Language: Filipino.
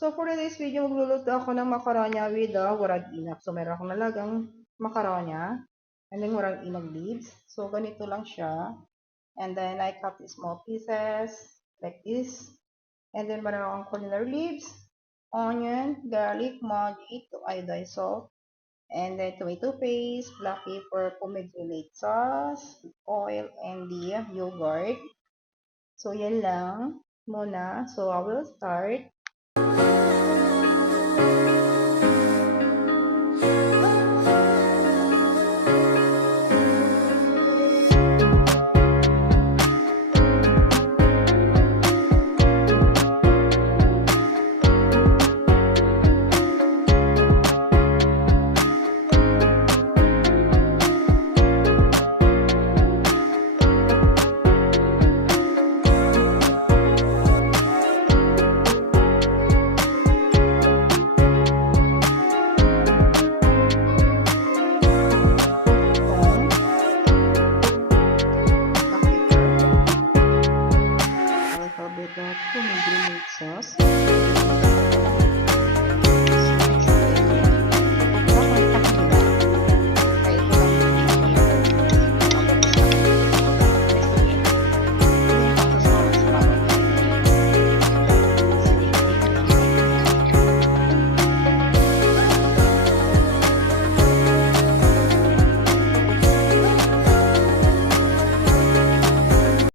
So, for today's video, magluluto ako ng macaroni with the warag inag. So, meron akong nalagang macaroni and then warag inag leaves. So, ganito lang siya. And then, I cut small pieces like this. And then, meron akong culinary leaves, onion, garlic, Maggi, iodized salt, and then tomato paste, black pepper, pomegranate sauce, oil, and the yogurt. So, yan lang muna. So, I will start. Pomegranate sauce.